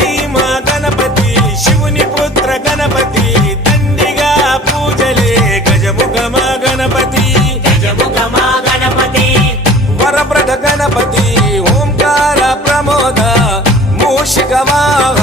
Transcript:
ధీమా గణపతి శివుని పుత్ర గణపతి దండిగా పూజలే గజముఖమా గణపతి గజముఖమా గణపతి వరప్రద గణపతి ఓంకార ప్రమోద మూషిక వాహన